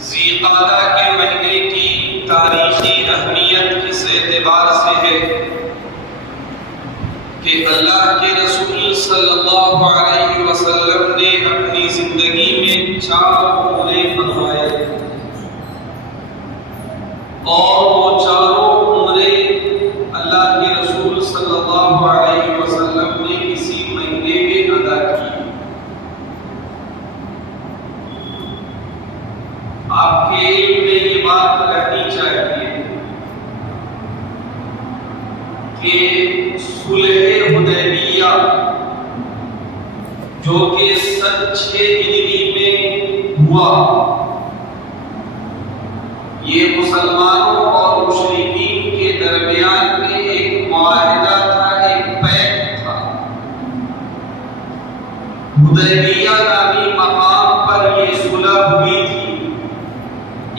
ذی قعدہ کے مہینے کی تاریخی اہمیت اس اعتبار سے ہے کہ اللہ کے رسول صلی اللہ علیہ وسلم نے اپنی زندگی میں 4 عمرے فرمائے اور وہ چاروں عمرے اللہ کے رسول صلی اللہ علیہ وسلم نے اسی مہینے میں ادا کی۔ آپ کے علم میں یہ بات رہنی چاہیے کہ صلح حدیبیہ جو کہ سن 6 ہجری میں ہوا، یہ مسلمانوں اور مشرکین کے درمیان میں ایک معاہدہ تھا، ایک پیکٹ تھا۔ حدیبیہ نامی مقام پر یہ صلح ہوئی تھی،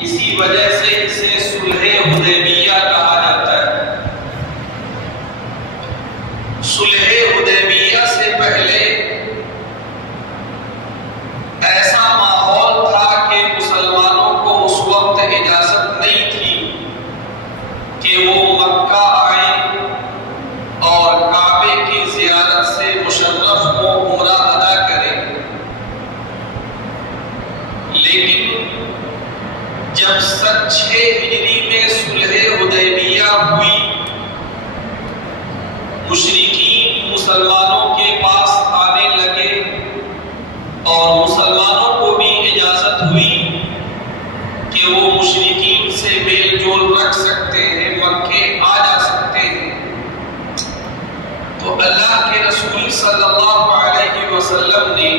اسی وجہ سے اسے صلح حدیبیہ کہا جاتا ہے۔ صلح حدیبیہ سے پہلے ایسا ماحول تھا کہ مسلمانوں کو اس وقت اجازت نہیں تھی کہ وہ مکہ آئیں اور کعبے کی زیارت سے مشرف کو عمرہ ادا کریں، لیکن جب سن 6 ہجری میں صلح حدیبیہ ہوئی، مشرکین مسلمانوں کے پاس آنے لگے اور مسلمانوں کو بھی اجازت ہوئی کہ وہ مشرکین سے میل جول رکھ سکتے ہیں، مکے آ جا سکتے ہیں۔ تو اللہ کے رسول صلی اللہ علیہ وسلم نے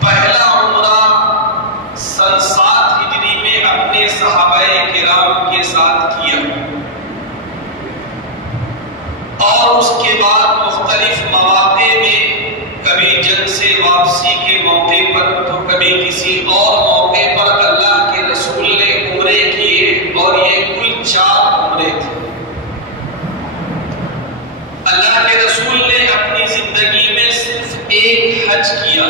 پہلا عمرہ سن 7 ہجری میں اپنے صحابہ کرام کے ساتھ کیا، اور اس کے بعد مختلف مواقع میں کبھی جنگ سے واپسی کے موقع پر تو کبھی کسی اور موقع پر اللہ کے رسول نے عمرے کیے، اور یہ کل 4 عمرے تھے۔ اللہ کے رسول نے اپنی زندگی میں صرف ایک حج کیا۔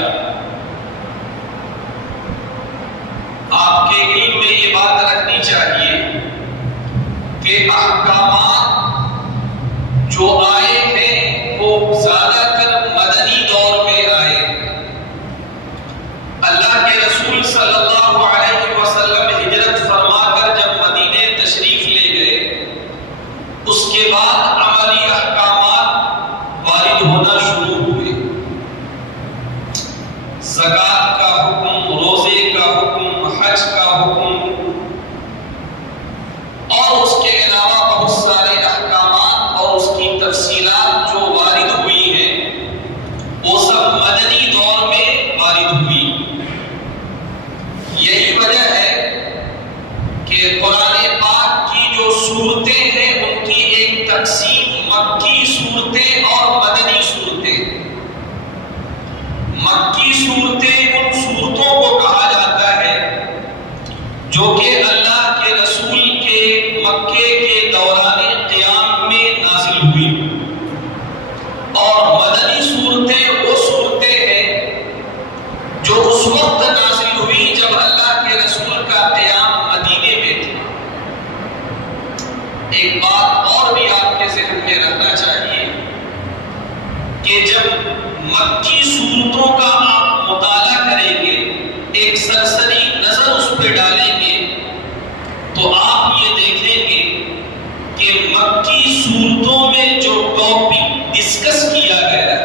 آپ کے علم میں یہ بات رکھنی چاہیے کہ احکامات جو آئے ہیں وہ زیادہ تر مدنی دور میں آئے۔ اللہ کے رسول صلی اللہ علیہ وسلم ہجرت فرما کر جب مدینے تشریف لے گئے، اس کے بعد عملی احکامات وارد ہونا شروع ہوئے۔ زکوٰۃ کا حکم، روزے کا حکم، حج کا حکم، اور اس کے علاوہ بہت سارے احکامات اور اس کی تفصیلات جو وارد ہوئی ہیں وہ سب مدنی دور میں وارد ہوئی۔ یہی وجہ ہے کہ قرآن پاک کی جو صورتیں ہیں ان کی ایک تقسیم مکی صورتیں اور مدنی صورتیں۔ مکی صورتیں ان صورتوں کو کہا جاتا ہے جو کہ اللہ کے رسول کے مکے کے دوران قیام میں نازل ہوئی، اور مدنی صورتیں وہ صورتیں ہیں جو اس وقت نازل ہوئی جب اللہ کے رسول کا قیام مدینے میں تھا۔ ایک بات اور بھی آپ کے ذہن میں رہنا چاہیے کہ جب مکی صورتوں کا آپ مطالعہ کریں گے، ایک سرسری نظر اس پہ ڈالیں گے، تو آپ یہ دیکھیں گے کہ مکی صورتوں میں جو ٹاپک ڈسکس کیا گیا ہے،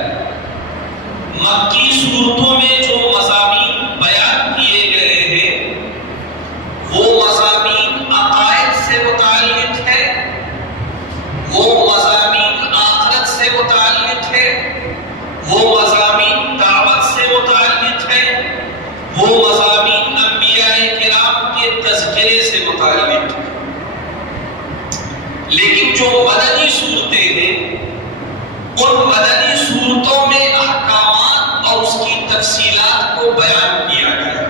مکی صورتوں میں جو مضامین بیان کیے گئے ہیں، وہ مضامین عقائد سے متعلق ہے، وہ مضامین آخرت سے متعلق ہے، وہ مضامین دعوت سے متعلق ہے، وہ مضامین انبیاء کرام کے تذکرے سے متعلق ہے۔ لیکن جو مدنی صورتیں ہیں، ان مدنی صورتوں میں احکامات اور اس کی تفصیلات کو بیان کیا گیا۔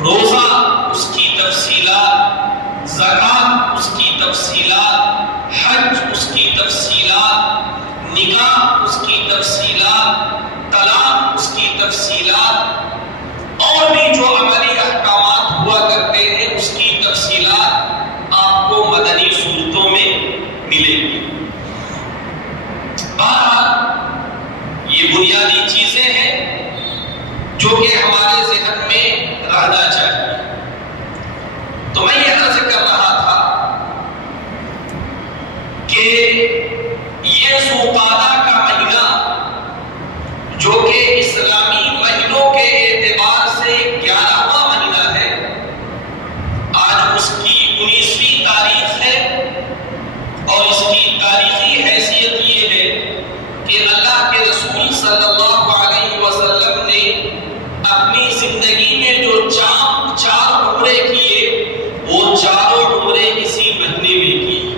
روزہ اس کی تفصیلات، زکوٰۃ اس کی تفصیلات، حج اس کی تفصیلات، نکاح اس کی تفصیلات، طلاق اس کی تفصیلات، اور بھی جو عملی احکامات ہوا کرتے ہیں اس کی تفصیلات آپ کو مدنی صورتوں میں ملیں گی۔ بہرحال یہ بنیادی چیزیں ہیں جو کہ ہمارے ذہن میں رہنا چاہیے۔ تو میں یہ عرض کر رہا تھا کہ یہ ذوالقعدہ کا مہینہ جو کہ اسلامی مہینوں کے اعتبار سے 11واں مہینہ ہے، آج اس کی 19ویں تاریخ ہے، اور اس کی تاریخی حیثیت یہ ہے کہ اللہ کے رسول صلی اللہ علیہ وسلم نے اپنی زندگی میں جو چار عمرے کیے وہ چاروں عمرے اسی مہینے میں کی۔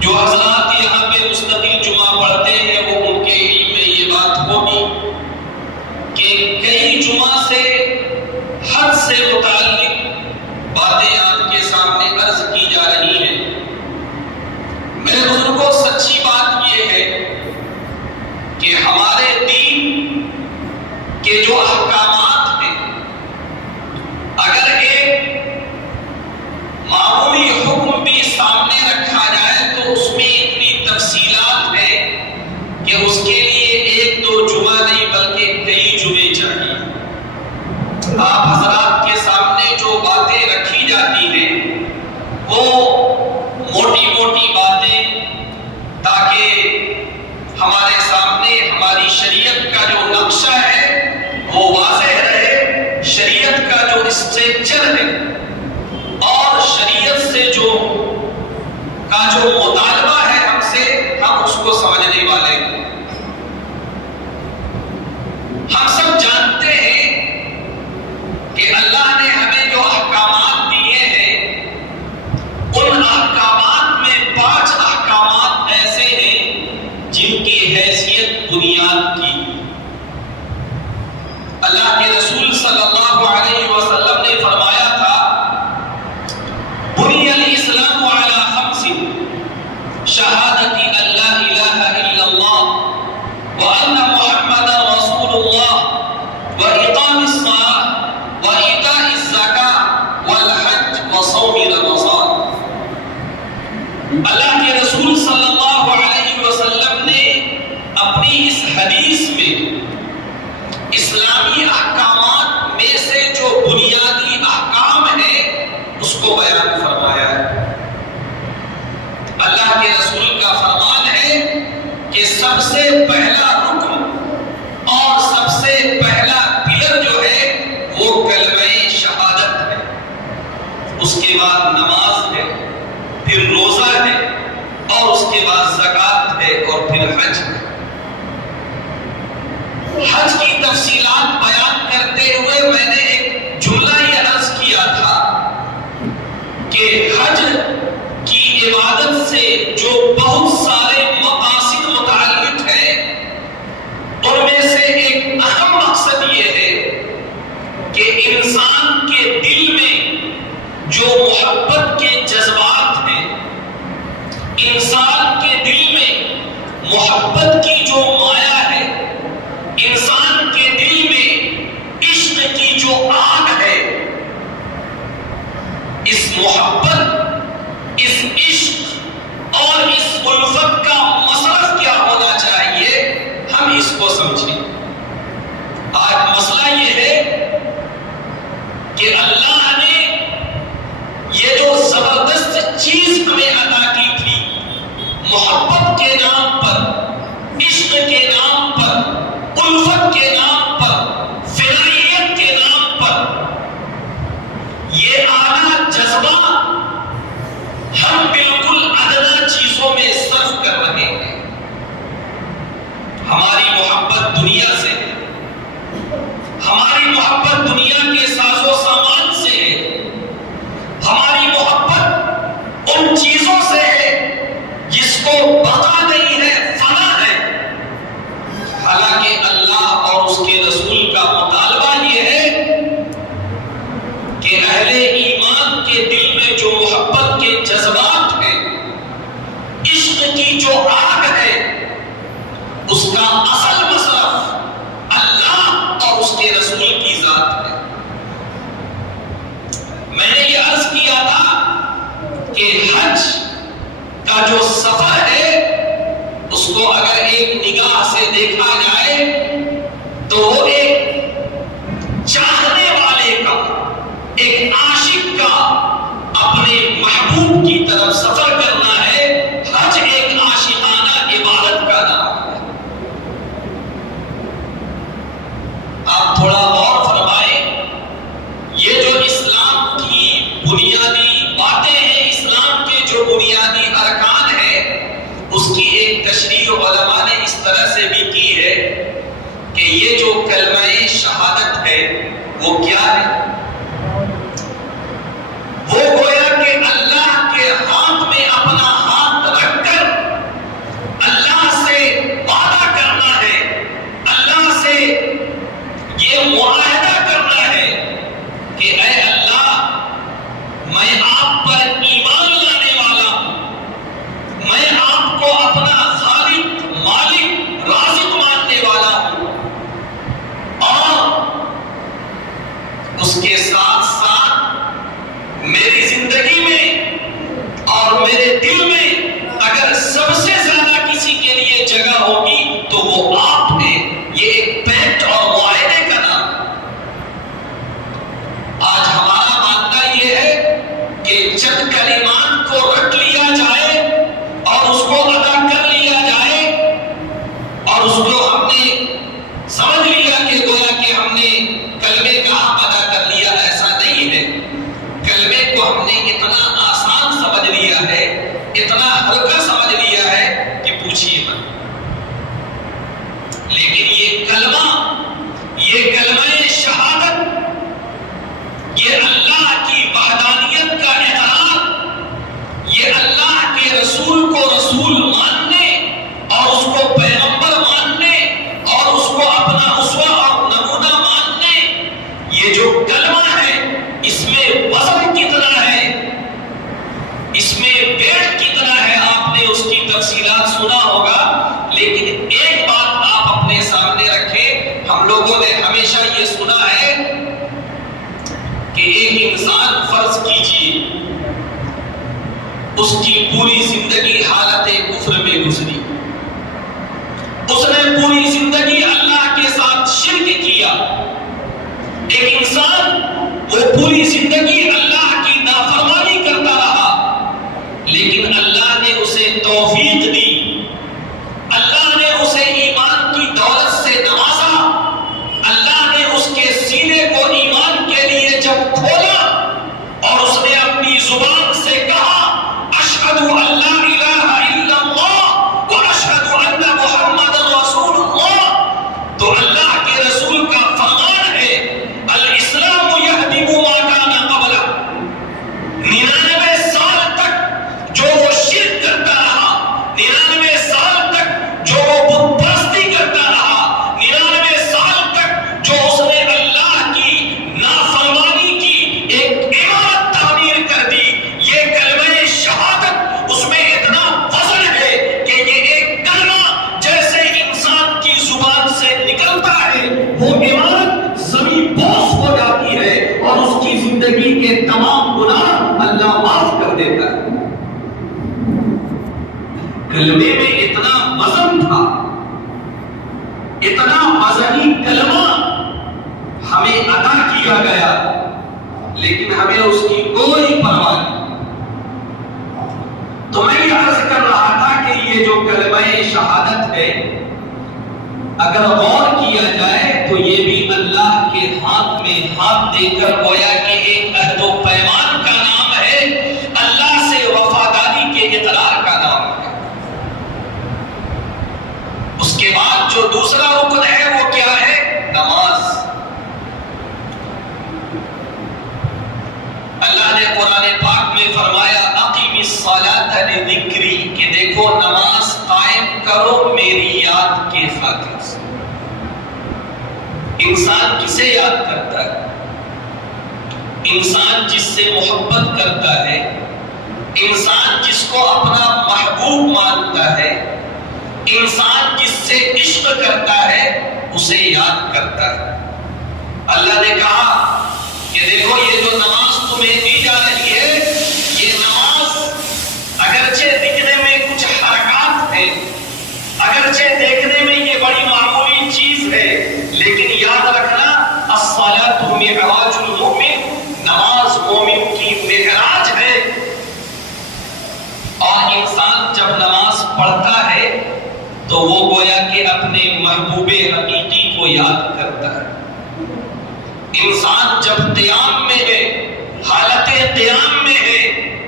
جو حضرات یہاں پہ مستقل جمعہ پڑھتے ہیں وہ ان کے علم میں یہ بات ہوگی کہ کئی جمعہ سے حج سے متعلق باتیں آپ کے سامنے عرض کی جا رہی ہیں۔ میرے بزرگوں، سچی بات یہ ہے کہ ہمارے دین کے جو احکامات ہیں، اگر ایک معمولی حکم بھی سامنے رکھا جائے تو اس میں اتنی تفصیلات ہیں کہ اس کے لیے ایک دو جمعہ نہیں بلکہ کئی جمعے چاہیے۔ آپ حضرات کے سامنے جو باتیں رکھی جاتی ہیں وہ موٹی موٹی باتیں، تاکہ ہمارے سامنے ہماری شریعت کا جو نقشہ ہے وہ واضح رہے، شریعت کا جو اسٹرکچر ہے اور شریعت سے جو مطالبہ ہے ہم سے، ہم اس کو سمجھنے والے ہیں۔ ہم سب جانتے ہیں کہ اللہ نے ہمیں جو احکامات دیے ہیں ان احکامات میں 5 احکامات ایسے ہیں جن کی حیثیت بنیاد کی۔ اللہ کے رسول صلی اللہ علیہ وسلم نے فرمایا تھا، بنی الاسلام علی 5 شہادت ان لا الہ الا اللہ وان محمد رسول اللہ واقام الصلاۃ وایتاء الزکاۃ والحج وصوم رمضان۔ اللہ کے رسول صلی اللہ علیہ وسلم نے اپنی اس حدیث میں اسلامی احکامات میں سے جو بنیادی احکام ہیں اس کو بیان فرمایا ہے۔ اللہ کے رسول کا فرمان ہے کہ سب سے پہلا رکن اور سب سے پہلا پلر جو ہے وہ کلمہ شہادت ہے، اس کے بعد نماز ہے، پھر روزہ ہے، اور اس کے بعد زکوٰۃ ہے، اور پھر حج ہے۔ حج کی تفصیلات بیان کرتے ہوئے میں نے ایک جملہ یہ عرض کیا تھا کہ حج کی عبادت سے جو بہت سارے مقاصد متعلق ہیں ان میں سے ایک اہم مقصد یہ ہے کہ انسان کے دل میں جو محبت کے جذبات ہیں، انسان کے دل میں محبت کی جو مایا ہے، انسان کے دل میں عشق کی جو آگ ہے، اس محبت، اس عشق اور اس الفت کا مصرف کیا ہونا چاہیے، ہم اس کو سمجھیں۔ آج مسئلہ یہ ہے کہ اللہ نے یہ جو زبردست چیز ہمیں عطا کی تھی، محبت کے نام پر، عشق کے نام پر، الفت کے نام پر، فدائیت کے نام پر، یہ اعلیٰ جذبہ ہم بالکل ادنا چیزوں میں صرف کر رہے ہیں۔ ہماری محبت دنیا سے، ہماری محبت دنیا کے ساز و سامان سے ہے، ہماری محبت ان چیزوں سے ہے جس کو بقا نہیں ہے، فنا ہے۔ حالانکہ اللہ اور اس کے رسول کا مطالبہ یہ ہے کہ اہل ایمان کے دل میں جو محبت کے جذبات ہیں، عشق کی جو آگ ہے، اس کا اصل مصرف اللہ یہ جو کلمہ شہادت ہے وہ کیا ہے؟ وہ گویا کہ اللہ کے ہاتھ میں اپنا ہاتھ رکھ کر اللہ سے وعدہ کرنا ہے، اللہ سے یہ معاہدہ کرنا ہے کہ اے اللہ، میں آپ پر ایمان لانے والا ہوں، میں آپ کو اپنا خالق، مالک، رازق ماننے والا ہوں، اور اس کے ساتھ ساتھ میری زندگی میں اور میرے دل میں اگر سب سے زیادہ کسی کے لیے جگہ ہوگی تو وہ آپ ہیں۔ یہ ایک پیکٹ اور معاہدے کا نام ہے۔ آج ہمارا ماننا یہ ہے کہ چند کلمات کو رکھ لیا جائے اور اس کو ادا کر لیا جائے اور اس کو ہم نے سمجھ لیا کہ گویا کہ ہم نے کلمے کا حق ادا کر لیا، ایسا نہیں ہے۔ کلمے کو ہم نے اتنا آسان سمجھ لیا ہے، اتنا ہلکا سمجھ لیا ہے کہ پوچھیے مت۔ لیکن یہ کلمہ شہادت، یہ اللہ کی وحدانیت کا اقرار، یہ اللہ کے رسول کو رسول ماننے اور اس کو پیغمبر ماننے اور اس کو اپنا اسوہ اور نمونہ ماننے، یہ جو کلمہ ہے اس میں وزن کتنا ہے، اس میں ویٹ کتنا ہے، آپ نے اس کی تفصیلات سنا ہوگا۔ لیکن ایک بات آپ اپنے سامنے رکھیں، ہم لوگوں نے ہمیشہ یہ سنا ہے کہ ایک انسان، فرض کیجئے اس کی پوری زندگی حالت کفر میں گزری، اس نے پوری زندگی اللہ کے ساتھ شرک کیا۔ ایک انسان وہ پوری زندگی اللہ کی نافرمانی کرتا رہا، لیکن اللہ نے اسے توفیق دی، اللہ نے اسے ایمان کی دولت سے نوازا، اللہ نے اس کے سینے کو ایمان کے لیے جب کھولا اور اس نے اپنی زبان سے کہا اشہد ان لا الہ الا اللہ واشہد ان محمد رسول اللہ، تو اللہ کے رسول کا فرمان ہے الاسلام یہدم ما کان قبلہ۔ 99 سال تک جو وہ شرک کرتا رہا، 99 سال تک جو وہ بت پرستی کرتا رہا، 99 سال تک جو اس نے اللہ کی نافرمانی کی ایک عمارت تعمیر کر دی، یہ کلمہ شہادت اس میں اتنا وزن ہے کہ یہ ایک کلمہ جیسے انسان کی زبان سے نکلتا ہے وہ عمارت زمین بوس ہو جاتی ہے اور اس کی زندگی کے تمام گناہ اللہ معاف کر دیتا ہے۔ کلمے میں اتنا وزن تھا، اتنا وزنی کلمہ ہمیں عطا کیا گیا، لیکن ہمیں اس کی کوئی پرواہ نہیں۔ تو میں یہ عرض کر رہا تھا کہ یہ جو کلمہ شہادت ہے اگر غور کیا جائے تو یہ بھی اللہ کے ہاتھ میں ہاتھ دے کر گویا کہ ایک عہد و پیمان کا نام ہے، اللہ سے وفاداری کے اقرار کا نام ہے۔ اس کے بعد جو دوسرا رکن ہے وہ کیا ہے؟ نماز۔ اللہ نے قرآن پاک میں فرمایا اقیم الصلاۃ لذکری، کہ دیکھو نماز قائم کرو میری یاد کے خاطر سے۔ انسان کسے یاد کرتا ہے؟ انسان جس سے محبت کرتا ہے، انسان جس کو اپنا محبوب مانتا ہے، انسان جس سے عشق کرتا ہے اسے یاد کرتا ہے۔ اللہ نے کہا کہ دیکھو یہ جو نماز تمہیں دی جا رہی ہے، یہ نماز اگرچہ دکھنے میں کچھ حرکات ہیں، اگرچہ دیکھنے میں یہ بڑی معمولی چیز ہے، لیکن یاد رکھنا الصلاۃ معراج المؤمن، نماز مومن کی معراج ہے۔ اور انسان جب نماز پڑھتا ہے تو وہ گویا کہ اپنے محبوب حقیقی کو یاد کرتا ہے۔ انسان جب قیام میں ہے، حالت قیام میں ہے،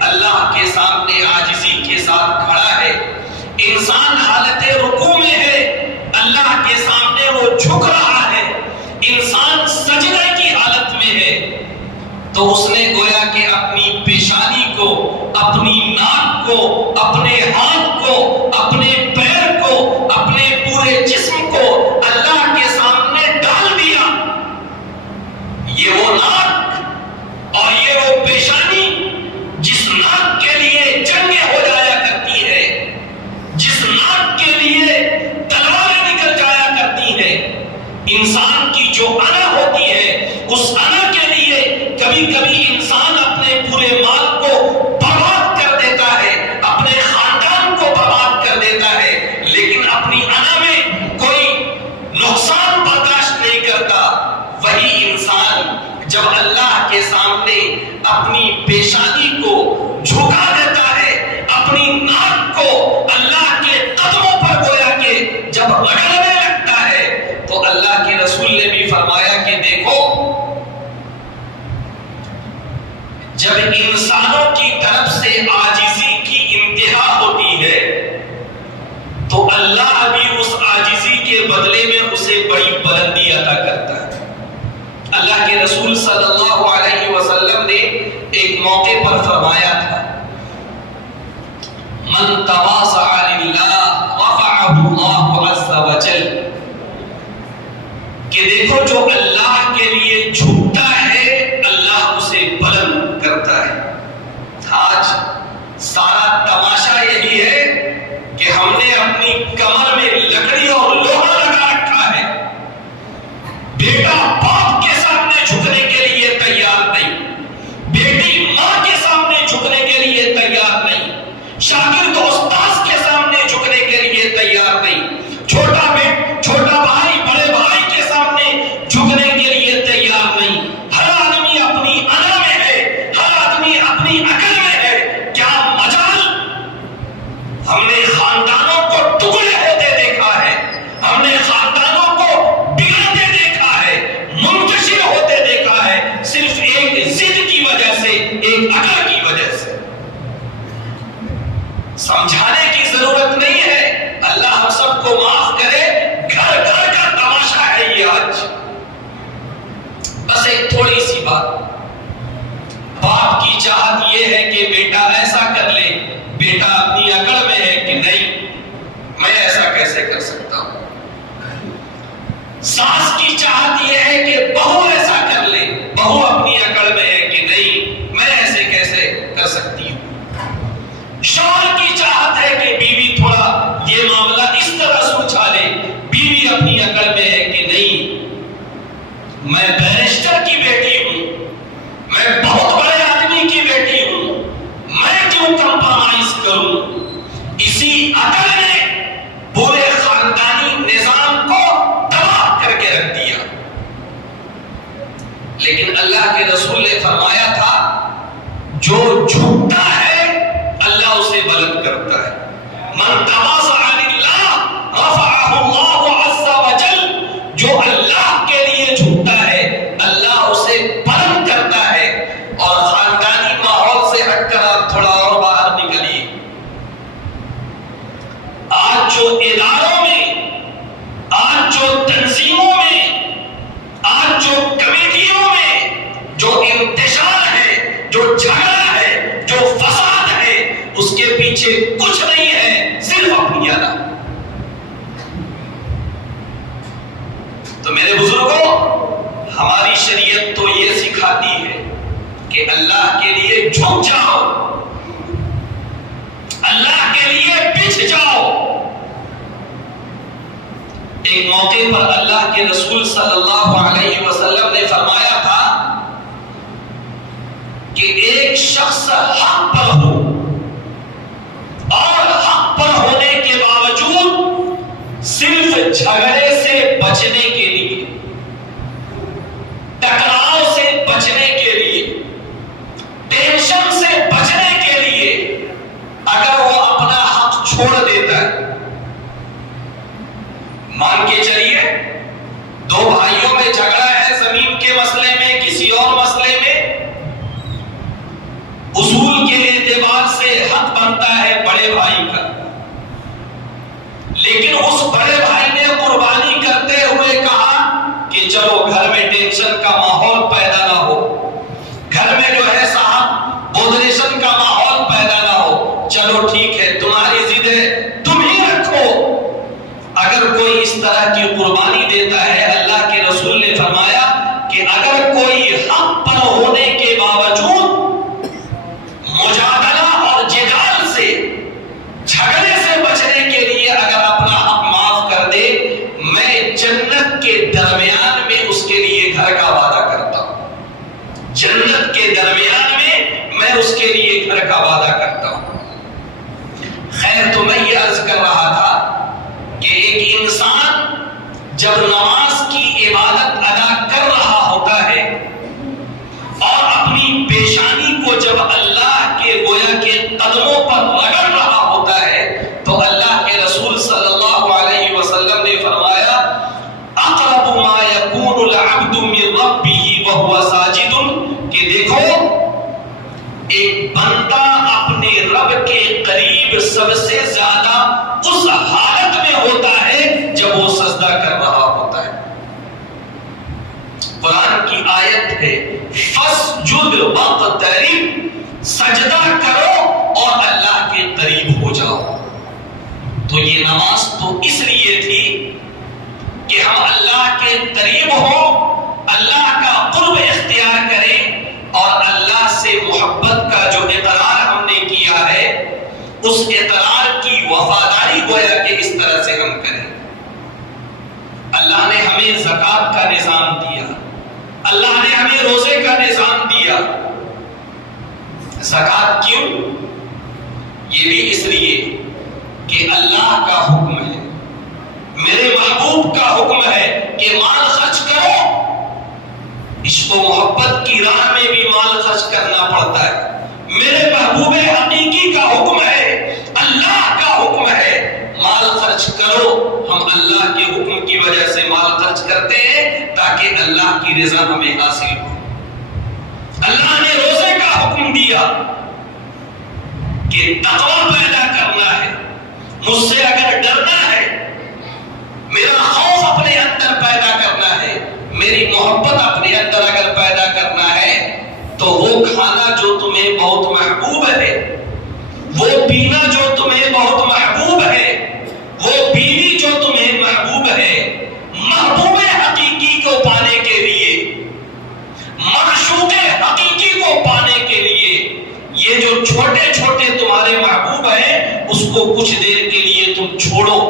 اللہ کے سامنے عاجزی کے ساتھ کھڑا ہے۔ انسان حالت رکوع میں ہے، اللہ کے سامنے وہ جھک رہا انسان کی جو انا ہوتی ہے اس انا کے لیے کبھی کبھی انسان اپنے پورے مال کو برباد کر دیتا ہے، اپنے خاندان کو برباد کر دیتا ہے، لیکن اپنی انا میں کوئی نقصان برداشت نہیں کرتا۔ وہی انسان جب اللہ کے سامنے اپنی پیشانی کو جھکا دیتا ہے، اپنی ناک کو اللہ کے قدموں پر گویا کہ جب رگڑنے لگتا ہے، تو اللہ کے رسول نے بھی فرمایا کہ دیکھو، جب انسانوں کی طرف سے عاجزی کی انتہا ہوتی ہے تو اللہ بھی اس عاجزی کے بدلے میں اسے بڑی بلندی عطا کرتا ہے۔ اللہ کے رسول صلی اللہ علیہ وسلم نے ایک موقع پر فرمایا تھا، من تواضع للہ رفعہ اللہ عز وجل، کہ دیکھو جو اللہ کے لیے جھکتا ہے اللہ اسے بلند کرتا ہے۔ آج سارا تماشا یہی ہے کہ ہم نے اپنی کمر میں لکڑی اور لوہا لگا رکھا ہے، بیٹا باپ کے سامنے جھکنے کے لیے تیار نہیں، بیٹی ماں کے سامنے جھکنے کے لیے تیار نہیں، شاگرد استاذ کے سامنے جھکنے کے لیے تیار نہیں، چھوٹا بھائی بڑے بھائی کے سامنے جھکنے کے لیے تیار نہیں۔ ہر آدمی اپنی انا میں ہے، ہر آدمی اپنی عقل میں ہے۔ کیا مجال ہم نے خاندانوں کو ٹکڑے ہوتے دیکھا ہے، ہم نے خاندانوں کو بگڑتے دیکھا ہے، منتشر ہوتے دیکھا ہے، صرف ایک ضد کی وجہ سے، ایک عقل کی وجہ سے۔ سمجھانے کی ضرورت نہیں ہے، اللہ ہم سب کو معاف کرے، گھر گھر کا تماشا ہے یہ آج۔ بس ایک تھوڑی سی بات، باپ کی چاہت یہ ہے کہ بیٹا ایسا کر لے، بیٹا اپنی عقل میں ہے کہ نہیں میں ایسا کیسے کر سکتا ہوں۔ ساس کی چاہت یہ ہے کہ بہو ایسا کر لے، بہو اپنی عقل میں ہے کہ نہیں میں ایسے کیسے کر سکتی ہوں۔ شوہر کی چاہت ہے کہ بیوی تھوڑا یہ معاملہ اس طرح سلجھا لے، بیوی اپنی عقل میں ہے کہ نہیں میں بیرسٹر کی بیٹی ہوں، میں بہت بڑے آدمی کی بیٹی ہوں، میں کیوں کمپرومائز کروں۔ اسی عقل نے پورے خاندانی نظام کو تباہ کر کے رکھ دیا۔ لیکن اللہ کے رسول نے فرمایا تھا جو جھکتا ہے اللہ اسے بلند کرتا ہے۔ من تواضع للہ رفعہ اللہ عز وجل، جو اللہ کے لیے جھکتا ہے اللہ اسے بلند کرتا ہے۔ اور خاندانی ماحول سے ہٹ کر آپ تھوڑا اور باہر نکلیے، آج جو اداروں میں، آج جو تنظیموں میں، آج جو کمیٹیوں میں جو انتشار ہے، جو جھگڑا ہے، جو فساد ہے، اس کے پیچھے کچھ نہیں ہے، صرف اپنی انا۔ تو میرے بزرگوں، ہماری شریعت تو یہ سکھاتی ہے کہ اللہ کے لیے جھک جاؤ، اللہ کے لیے پچھ جاؤ۔ ایک موقع پر اللہ کے رسول صلی اللہ علیہ وسلم نے فرمایا تھا کہ ایک شخص حق پر ہو اور حق پر ہونے کے باوجود صرف جھگڑے سے بچنے کے لیے، ٹکراؤ سے بچنے کے لیے، ٹینشن سے بچنے کے لیے اگر وہ اپنا حق چھوڑ دیتا ہے، مان کے چلیے دو بھائیوں میں جھگڑا ہے زمین کے مسئلے میں، کسی اور مسئلے میں، اصول کے اعتبار سے حق بنتا ہے بڑے بھائی کا، لیکن اس بڑے بھائی نے قربانی کرتے ہوئے کہا کہ چلو گھر میں ٹینشن کا ماحول پیدا نہ ہو، گھر میں جو ہے صاحب بودریشن کا ماحول پیدا نہ ہو، چلو ٹھیک ہے تمہاری ضدیں تم ہی رکھو۔ اگر کوئی اس طرح کی قربانی دیتا ہے، اللہ کے رسول نے فرمایا کہ اگر کوئی حق پر ہونے کے باوجود مجادلہ اور جدال سے، جھگڑے سے بچنے کے لیے اگر اپنا حق معاف کر دے، میں جنت کے درمیان کے درمیان میں اس کے لیے گھر کا وعدہ کرتا ہوں۔ خیر، تو میں یہ عرض کر رہا تھا کہ ایک انسان جب نماز کی عبادت ادا کر رہا ہوتا ہے اور اپنی پیشانی کو جب اللہ کے گویا کے قدموں پر رگڑ رہا ہوتا ہے تو اللہ کے رسول صلی اللہ علیہ وسلم نے فرمایا اقرب ما یکون العبد من ربہ وہو ساجد، کہ دیکھو ایک بندہ اپنے رب کے قریب سب سے زیادہ اس حالت میں ہوتا ہے جب وہ سجدہ کر رہا ہوتا ہے۔ قرآن کی آیت ہے فَاسْجُدْ وَاقْتَرِبْ، سجدہ کرو اور اللہ کے قریب ہو جاؤ۔ تو یہ نماز تو اس لیے تھی کہ ہم اللہ کے قریب ہوں، اللہ کا قرب اختیار کریں اور اللہ سے محبت کا جو اقرار ہم نے کیا ہے اس اقرار کی وفاداری گویا کہ اس طرح سے ہم کریں۔ اللہ نے ہمیں زکوٰۃ کا نظام دیا، اللہ نے ہمیں روزے کا نظام دیا۔ زکوٰۃ کیوں؟ یہ بھی اس لیے کہ اللہ کا حکم ہے، میرے محبوب کا حکم ہے کہ مال خرچ کرو۔ عشق و محبت کی راہ میں بھی مال خرچ کرنا پڑتا ہے۔ میرے محبوب حقیقی کا حکم ہے، اللہ کا حکم ہے مال خرچ کرو۔ ہم اللہ کے حکم کی وجہ سے مال خرچ کرتے ہیں تاکہ اللہ کی رضا ہمیں حاصل ہو۔ اللہ نے روزے کا حکم دیا کہ تقویٰ پیدا کرنا ہے، مجھ سے اگر ڈرنا ہے، میرا خوف اپنے اندر پیدا کرنا ہے، میری محبت اپنے اندر اگر پیدا کرنا ہے تو وہ کھانا جو تمہیں بہت محبوب ہے، وہ پینا جو تمہیں بہت محبوب ہے، وہ بیوی جو تمہیں محبوب ہے، محبوب حقیقی کو پانے کے لیے، معشوق حقیقی کو پانے کے لیے یہ جو چھوٹے چھوٹے تمہارے محبوب ہیں اس کو کچھ دیر کے لیے تم چھوڑو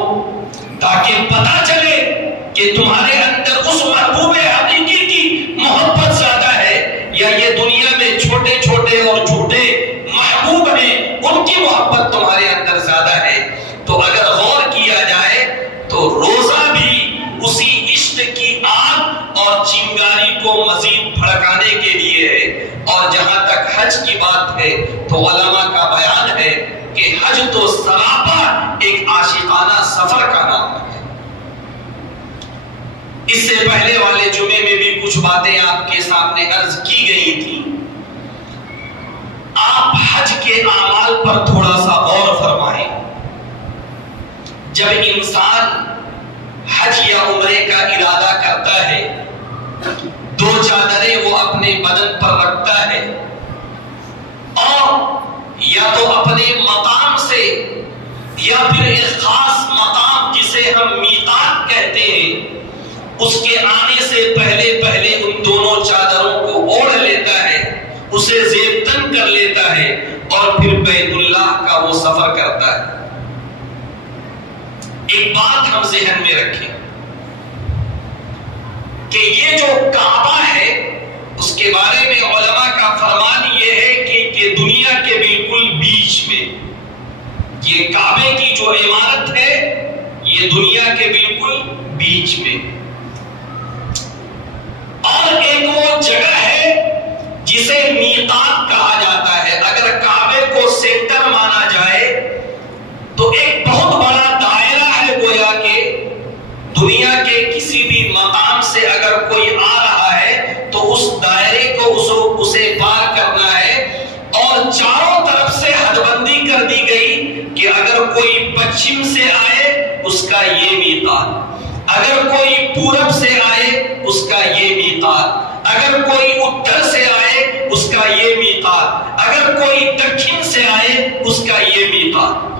تاکہ پتہ چلے کہ تمہارے اندر اس محبوب حقیقی کی محبت زیادہ ہے یا یہ دنیا میں چھوٹے چھوٹے اور جھوٹے محبوب ہیں ان کی محبت تمہارے اندر زیادہ ہے۔ تو اگر غور کیا جائے تو روزہ بھی اسی عشق کی آگ اور چنگاری کو مزید بھڑکانے کے لیے ہے۔ اور جہاں تک حج کی بات ہے تو علماء کا بیان ہے کہ حج تو سراپا ایک عاشقانہ سفر کا نام ہے۔ اس سے پہلے والے جمعے میں بھی کچھ باتیں آپ کے سامنے عرض کی گئی تھی۔ آپ حج کے اعمال پر تھوڑا سا غور فرمائیں۔ جب انسان حج یا عمرے کا ارادہ کرتا ہے، دو چادریں وہ اپنے بدن پر رکھتا ہے اور یا تو اپنے مقام سے یا پھر ایک خاص مقام جسے ہم میقات کہتے ہیں اس کے آنے سے پہلے ان دونوں چادروں کو اوڑھ لیتا ہے، اسے زیب تن کر لیتا ہے اور پھر بیت اللہ کا وہ سفر کرتا ہے۔ ایک بات ہم ذہن میں رکھیں کہ یہ جو کعبہ ہے اس کے بارے میں علماء کا فرمان یہ ہے کہ دنیا کے بالکل بیچ میں یہ کعبے کی جو عمارت ہے یہ دنیا کے بالکل بیچ میں، اور ایک وہ جگہ ہے جسے میقات کہا جاتا ہے۔ اگر کعبے کو سینٹر مانا جائے تو ایک بہت بڑا دائرہ ہے، گویا کہ دنیا کے کسی بھی مقام سے اگر کوئی آ رہا ہے تو اس دائرے کو اسے پار کرنا ہے، اور چاروں طرف سے حد بندی کر دی گئی کہ اگر کوئی پچھم سے آئے اس کا یہ میقات، اگر کوئی پورب سے آئے اس کا یہ میقات، اگر کوئی اتر سے آئے اس کا یہ میقات، اگر کوئی دکھن سے آئے اس کا یہ میقات۔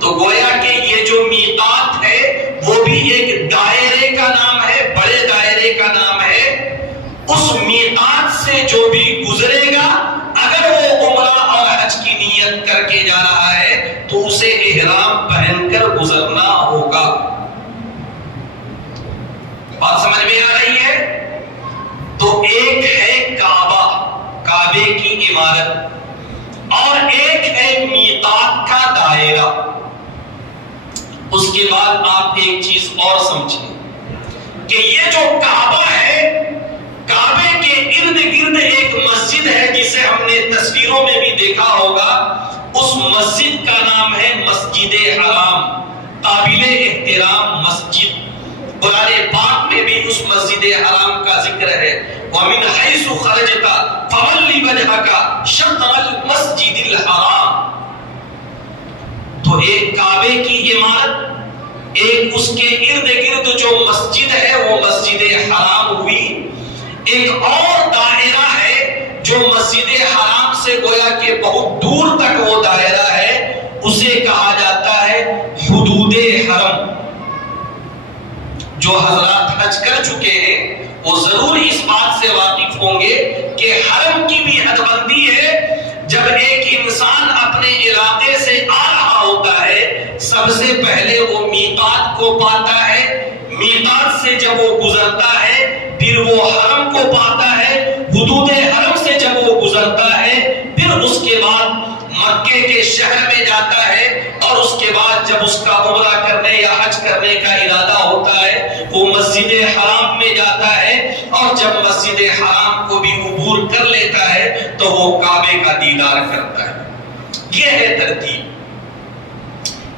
تو گویا کہ یہ جو میقات ہے وہ بھی ایک دائرے کا نام ہے، بڑے دائرے کا نام ہے۔ اس میقات سے جو بھی گزرے گا اگر وہ عمرہ اور حج کی نیت کر کے جا رہا ہے تو اسے احرام پہن کر گزرنا ہوگا۔ بات سمجھ میں آ رہی ہے؟ تو ایک ہے کعبہ، کعبے عمارت اور ایک ہے میقات کا دائرہ۔ اس کے بعد آپ ایک چیز اور سمجھیں کہ یہ جو کعبہ ہے، کعبے کے ارد گرد ایک مسجد ہے جسے ہم نے تصویروں میں بھی دیکھا ہوگا۔ اس مسجد کا نام ہے مسجد حرام، قابل احترام مسجد۔ قرآن پاک میں بھی اس مسجد حرام کا ذکر ہے، وَمِنْ حَيْثُ خَرَجْتَ فَوَلِّ وَجْهَكَ شَطْرَ الْمَسْجِدِ الْحَرَامِ۔ تو ایک کعبے کی عمارت، ایک اس کے ارد گرد جو مسجد ہے وہ مسجد حرام ہوئی۔ ایک اور دائرہ ہے جو مسجد حرام سے گویا کہ بہت دور تک وہ دائرہ ہے، اسے کہا جاتا ہے حدود حرم۔ جو حضرات حج کر چکے ہیں وہ ضرور اس بات سے واقف ہوں گے کہ حرم کی بھی حد بندی ہے۔ جب ایک انسان اپنے علاقے سے آ رہا ہوتا ہے، سب سے پہلے وہ میقات کو پاتا ہے، میقات سے جب وہ گزرتا ہے پھر وہ حرم کو پاتا ہے، حدود حرم سے جب وہ گزرتا ہے پھر اس کے بعد مکے کے شہر میں جاتا ہے، اور اس کے بعد جب اس کا عمرہ کرنے یا حج کرنے کا ارادہ ہوتا ہے وہ مسجد حرام میں جاتا ہے، اور جب مسجد حرام کو بھی عبور کر لیتا ہے تو وہ کعبے کا دیدار کرتا ہے۔ یہ ہے ترتیب،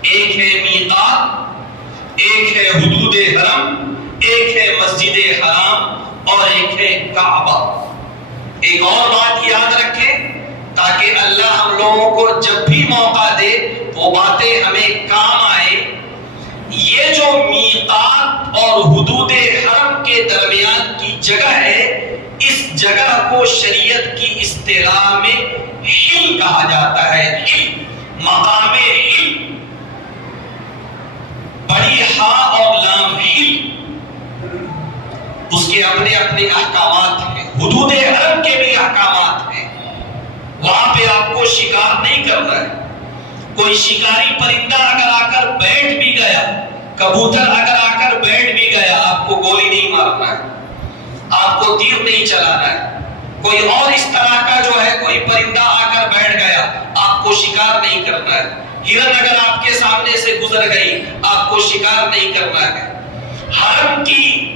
ایک ہے میقات، ایک ہے حدود حرم، ایک ہے مسجد حرام، اور ایک ہے کعبہ۔ ایک اور بات یاد رکھیں تاکہ اللہ ہم لوگوں کو جب بھی موقع دے وہ باتیں ہمیں کام آئے۔ یہ جو میقات اور حدود حرم کے درمیان کی جگہ ہے، اس جگہ کو شریعت کی اصطلاح میں حل کہا جاتا ہے۔ حل، مقام حل، بڑی ہا اور لام حل، اس کے اپنے اپنے احکامات ہیں۔ حدود حرم کے بھی احکامات ہیں۔ وہاں پہ آپ کو شکار نہیں کرنا ہے۔ کوئی شکاری پرندہ اگر آ کر بیٹھ بھی گیا، کبوتر اگر آ کر بیٹھ بھی گیا، آپ کو گولی نہیں مارنا ہے، آپ کو تیر نہیں چلانا ہے۔ کوئی اور اس طرح کا جو ہے کوئی پرندہ آ کر بیٹھ گیا، آپ کو شکار نہیں کرنا ہے۔ ہرن اگر آپ کے سامنے سے گزر گئی، آپ کو شکار نہیں کرنا ہے۔ حرم کی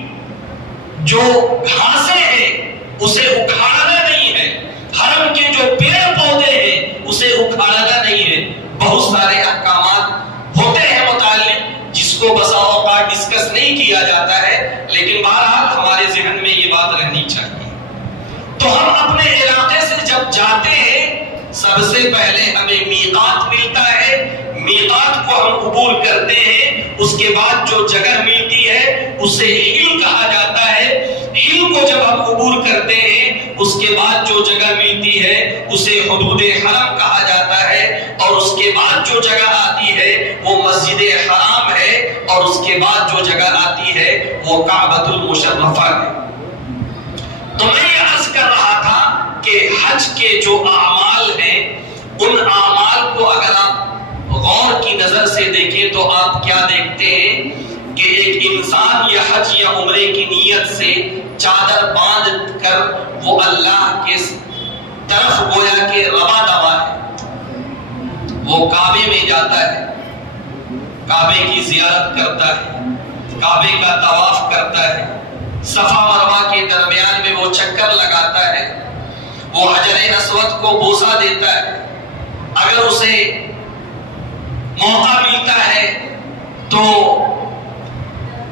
جو گھاسیں ہیں اسے اکھاڑنا نہیں ہے، حرم کے جو پیڑ پودے ہیں اسے اکھاڑنا نہیں ہے۔ بہت سارے احکامات ہوتے ہیں متعلق جس کو بسا اوقات ڈسکس نہیں کیا جاتا ہے، لیکن بہرحال ہمارے ذہن میں یہ بات رہنی چاہیے۔ تو ہم اپنے علاقے سے جب جاتے ہیں سب سے پہلے ہمیں میقات ملتا ہے، میقات کو ہم عبور کرتے ہیں، اس کے بعد جو جگہ ملتی ہے اسے حل کہا جاتا ہے۔ حل کو جب ہم عبور کرتے ہیں اس کے بعد جو جگہ ملتی ہے اسے حدود حرم کہا جاتا ہے، اور اس کے بعد جو جگہ آتی ہے وہ مسجد حرام ہے، اور اس کے بعد جو جگہ آتی ہے وہ کعبۃ المشرفہ ہے۔ تو میں یہ عرض کر رہا تھا کہ حج کے جو اعمال ہیں ان اعمال کو اگر آپ غور کی نظر سے دیکھیں تو آپ کیا دیکھتے ہیں کہ ایک انسان یا حج یا عمرے کی نیت سے چادر باندھ کر وہ اللہ کے طرف گویا کہ رواں دوا ہے، وہ کعبے میں جاتا ہے، کعبے کی زیارت کرتا ہے، کعبے کا طواف کرتا ہے، صفا مروہ کے درمیان میں وہ چکر لگاتا ہے، وہ حجر اسود کو بوسہ دیتا ہے۔ اگر اسے موقع ملتا ہے تو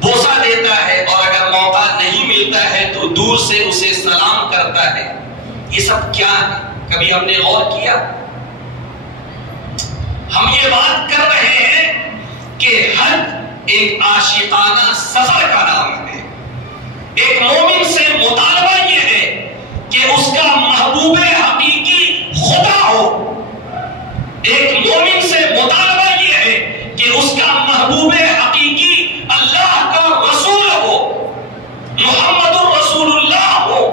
بوسہ دیتا ہے، اور اگر موقع نہیں ملتا ہے تو دور سے اسے سلام کرتا ہے۔ یہ سب کیا ہے؟ کبھی ہم نے غور کیا؟ ہم یہ بات کر رہے ہیں کہ حج ایک عاشقانہ سفر کا نام ہے۔ ایک مومن سے مطالبہ یہ ہے کہ اس کا محبوب حقیقی خدا ہو۔ ایک مومن سے مطالبہ یہ ہے کہ اس کا محبوب حقیقی اللہ کا رسول ہو، محمد الرسول اللہ ہو۔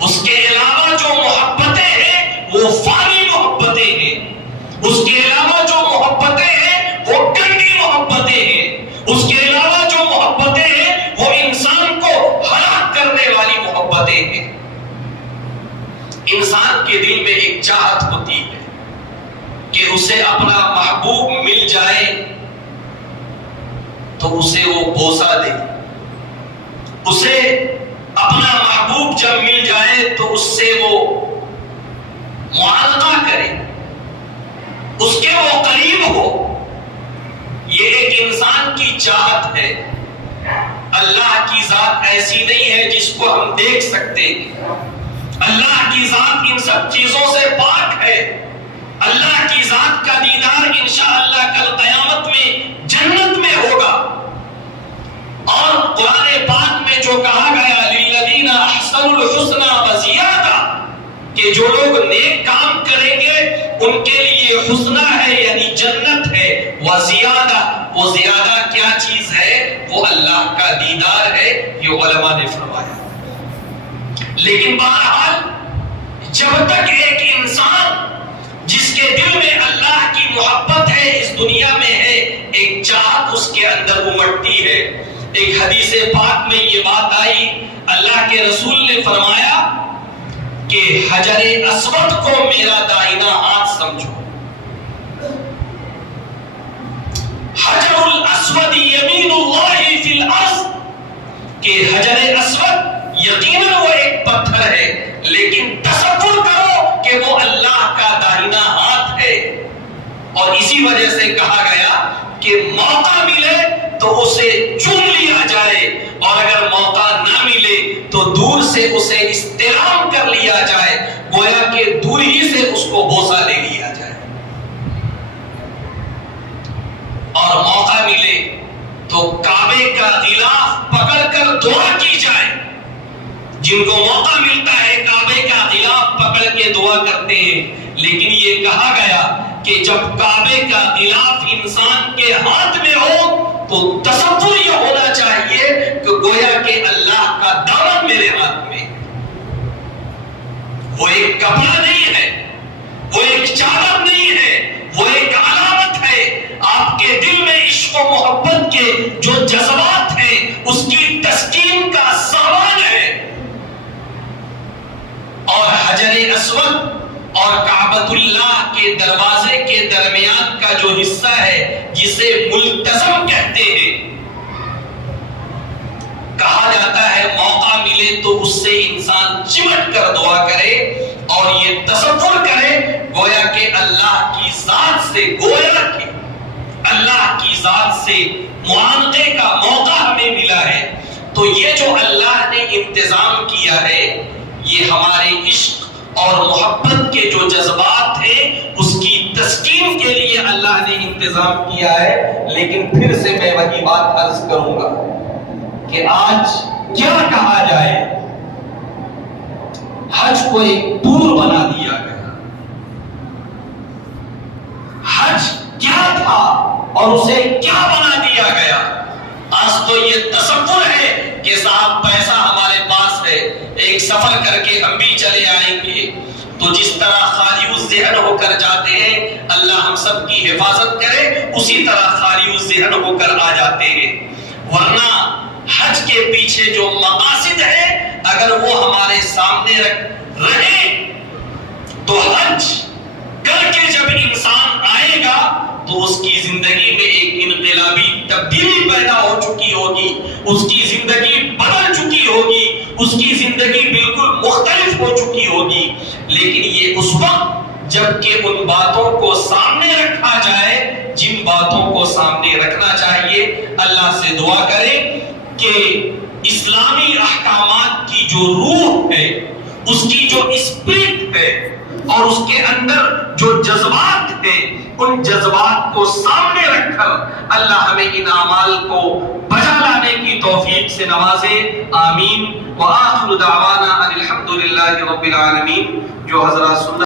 اس کے علاوہ جو محبتیں ہیں وہ فانی محبتیں ہیں، اس کے علاوہ جو محبتیں ہیں وہ گندی محبتیں ہیں، اس کے علاوہ جو محبتیں ہیں وہ انسان کو ہلاک کرنے والی محبتیں ہیں۔ انسان کے دل میں ایک چاہت ہوتی ہے کہ اسے اپنا محبوب مل جائے تو اسے وہ بوسہ دے، اسے اپنا محبوب جب مل جائے تو اس سے وہ معانقہ کرے، اس کے وہ قریب ہو۔ یہ ایک انسان کی چاہت ہے۔ اللہ کی ذات ایسی نہیں ہے جس کو ہم دیکھ سکتے ہیں۔ اللہ کی ذات ان سب چیزوں سے پاک ہے۔ اللہ کی ذات کا دیدار انشاءاللہ کل قیامت میں جنت میں ہوگا۔ اور قرآن پاک میں جو کہا گیا للذین احسنوا الحسنى وزیادہ، کہ جو لوگ نیک کام کریں گے ان کے لیے حسنہ ہے یعنی جنت ہے، وزیادہ، وہ زیادہ کیا چیز ہے؟ وہ اللہ کا دیدار ہے، یہ علماء نے فرمایا۔ لیکن بہرحال جب تک ایک انسان جس کے دل میں اللہ کی محبت ہے، اس دنیا میں ہے، ایک چاہت اس کے اندر امٹتی ہے۔ ایک حدیث پاک میں یہ بات آئی، اللہ کے رسول نے فرمایا کہ حجر اسود کو میرا دائنا ہاتھ سمجھو۔ حجر الاسود یمین اللہ فی الارض، کہ حجر اسود یقیناً وہ ایک پتھر ہے، لیکن تصور کرو کہ وہ اللہ کا دائنا ہاتھ ہے۔ اور اسی وجہ سے کہا گیا کہ موقع ملے تو اسے چوم لیا جائے، اور اگر موقع نہ ملے تو دور سے اسے استلام کر لیا جائے، گویا کہ دور ہی سے اس کو بوسہ لے لیا جائے۔ اور موقع ملے تو کعبے کا غلاف پکڑ کر دعا کی جائے۔ جن کو موقع ملتا ہے کعبے کا غلاف پکڑ کے دعا کرتے ہیں، لیکن یہ کہا گیا کہ جب کعبے کا غلاف انسان کے ہاتھ میں ہو تو تصور یہ ہونا چاہیے کہ گویا کہ اللہ کا دامن میرے ہاتھ میں۔ وہ ایک کپڑا نہیں ہے، وہ ایک چادر نہیں ہے، وہ ایک علامت ہے۔ آپ کے دل میں عشق و محبت کے جو جذبات ہیں اس کی تسکین کا سامان ہے۔ اور حجر اسود اور کعبۃ اللہ کے دروازے کے درمیان کا جو حصہ ہے جسے ملتزم کہتے ہیں، کہا جاتا ہے موقع ملے تو اس سے انسان چمٹ کر دعا کرے اور یہ تصور کرے گویا کہ اللہ کی ذات سے، گویا کہ اللہ کی ذات سے معانقے کا موقع ہمیں ملا ہے۔ تو یہ جو اللہ نے انتظام کیا ہے، یہ ہمارے عشق اور محبت کے جو جذبات ہیں اس کی تسکین کے لیے اللہ نے انتظام کیا ہے۔ لیکن پھر سے میں وہی بات عرض کروں گا کہ آج کیا کہا جائے، حج کو ایک ٹور بنا دیا گیا۔ حج کیا تھا اور اسے کیا بنا دیا گیا؟ آج تو یہ تصور ہے کہ صاحب پیسہ ہمارے پاس ہے، ایک سفر کر کے ہم بھی چلے آئیں گے۔ تو جس طرح خالی الذہن ہو کر جاتے ہیں، اللہ ہم سب کی حفاظت کرے، اسی طرح خالی الذہن ہو کر آ جاتے ہیں۔ ورنہ حج کے پیچھے جو مقاصد ہے اگر وہ ہمارے سامنے رہے تو حج کر کے جب انسان آئے گا تو اس کی زندگی میں ایک انقلابی تبدیلی پیدا ہو چکی ہوگی، اس کی زندگی بدل چکی ہوگی، اس کی زندگی بالکل مختلف ہو چکی ہوگی۔ لیکن یہ اس وقت جب کہ ان باتوں کو سامنے رکھا جائے جن باتوں کو سامنے رکھنا چاہیے۔ اللہ سے دعا کریں کہ اسلامی احکامات کی جو روح ہے، اس کی جو اسپرٹ ہے اور اس کے اندر جو جذبات ہیں، ان جذبات کو سامنے رکھ کر اللہ ہمیں ان اعمال کو بجا لانے کی توفیق سے نوازے۔ آمین۔ وآخر دعوانا ان الحمد للہ رب العالمین۔ جو حضرات